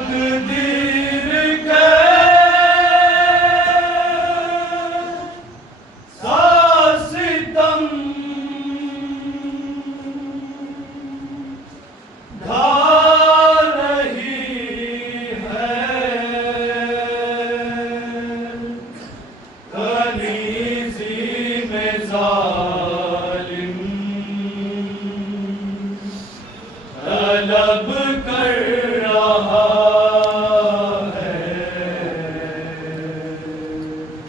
तकदीर के सासितम ढा रही है कनीज़ी में ज़ालिम तलब कर रहा है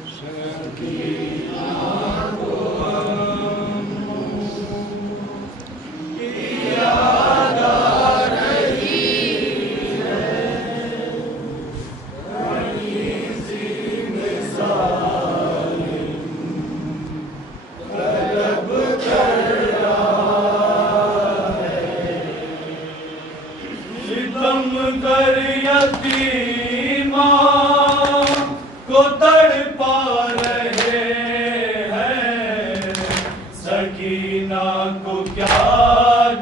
सकीना को की याद आ रही है कनीज़ी में ज़ालिम तलब कर सितम कर यतीमा को तड़पा रहे हैं सकीना को क्या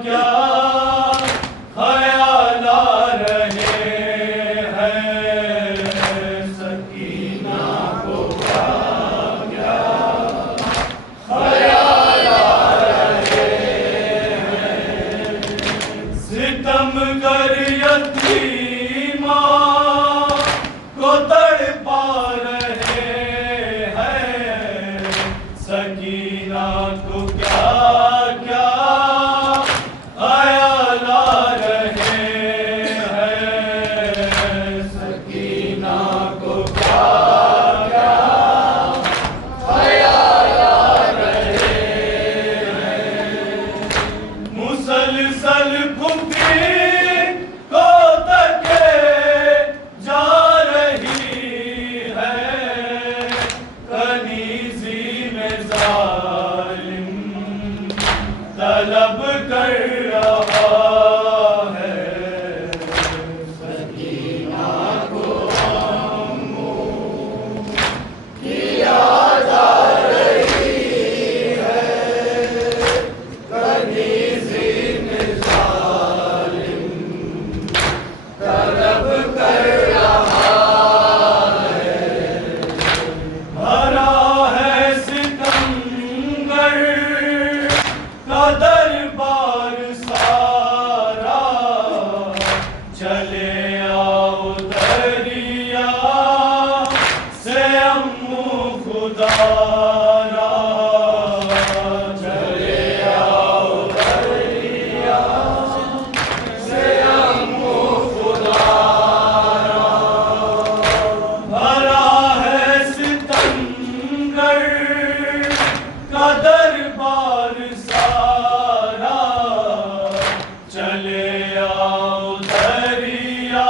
क्या ख्याल आ रहे हैं सकीना को क्या क्या ख्याल आ रहे हैं सितम कर यतीमा को तड़पा रहे हैं सकीना को क्या क्या ख्याल आ रहे हैं सकीना को क्या क्या ख्याल आ रहे हैं मुसलसल फुकी को तके जा रही है कनीज़ी में ज़ालिम तलब कर रहा है सकीना को अम्मू की याद आ रही है कनीज़ी में ज़ालिम तलब कर रहा है भरा है सितमगर का दरबार सारा चले आओ दरिया से अम्मू खुदारा चले आओ दरिया से अम्मू खुदारा भरा है सितमगर का दरबार सारा चले आओ दरिया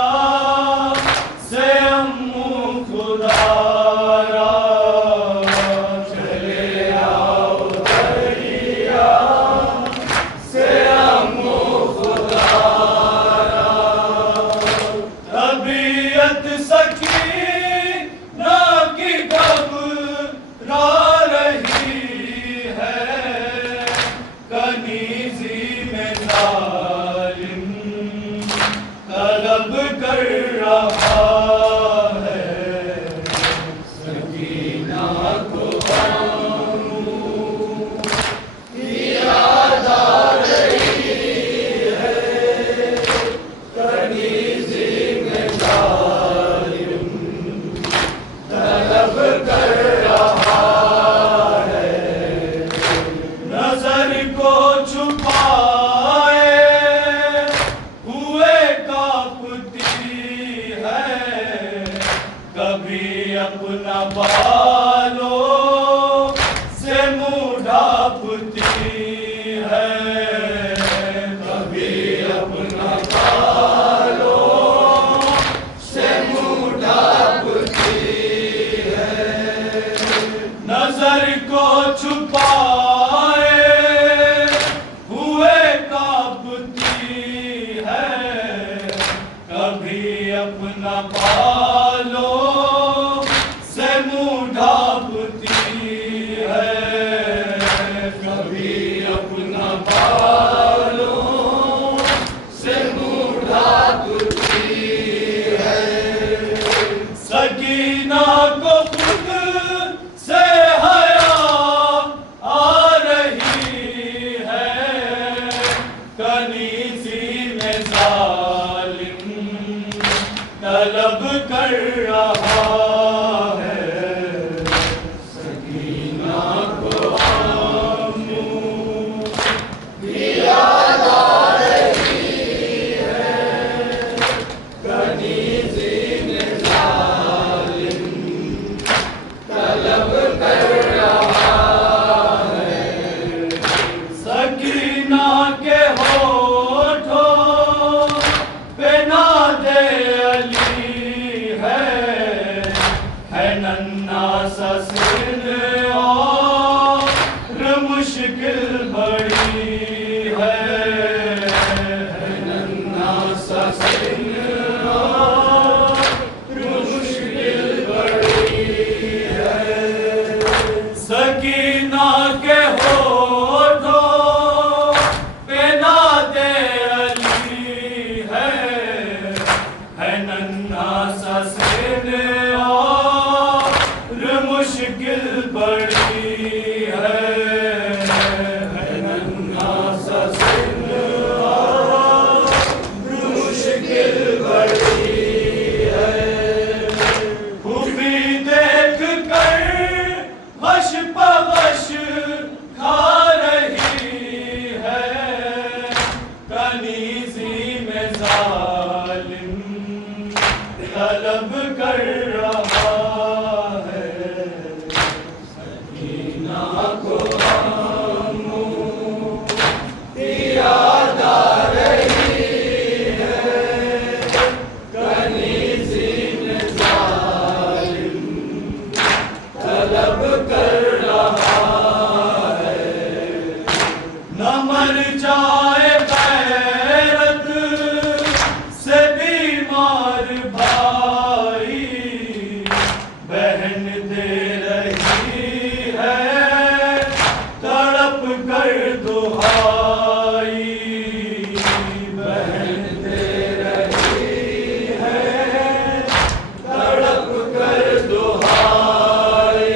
से अम्मू खुदारा चले आओ दरिया से अम्मू खुदारा तबीयत सकीना की घबरा रही है कनीज़ी में ज़ालिम तलब कर रहा है सकीना को अम्मू की याद आ रही है कनीज़ी में ज़ालिम तलब कर रहा है नजर को छुपाए हुए कांपती है कभी अपना बालों से मुंह ढांपती है कभी अपना बालों से मुंह ढांपती है नजर को छुपाए हुए कांपती है कभी अपना बालों से मुंह ढांपती है कभी अपना बालों से मुंह ढांपती कनीज़ी में ज़ालिम तलब कर रहा है, सकीना को आमू की याद आ रही है। कनीज़ी में ज़ालिम तलब कर रहा है, सकीना के होठों पे नादे अली है नन्हा सा सिन और मुश्किल बड़ी है नन्हा सा सिन और मुश्किल बड़ी है। सकीना के होठों पे नादे अली है नन्हा सा सिन और मुश्किल बड़ी है नन्हा सा सिन और मुश्किल बड़ी है। खूबी देख कर वश पवश खा रही है, कनीज़ी में ज़ालिम तलब कर रहा है, सकीना को आमू की याद आ रही है। कनीज़ी में ज़ालिम तलब कर रहा है, न मर जाए गैरत से बीमार भाई, बहन दे रही है तड़प कर दुहाई, बहन दे रही है तड़प कर दुहाई।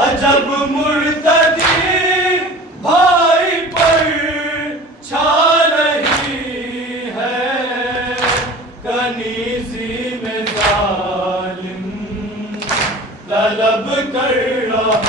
अजब मुर्तदी भाई पर छा रही है, कनीज़ी में ज़ालिम तलब कर रहा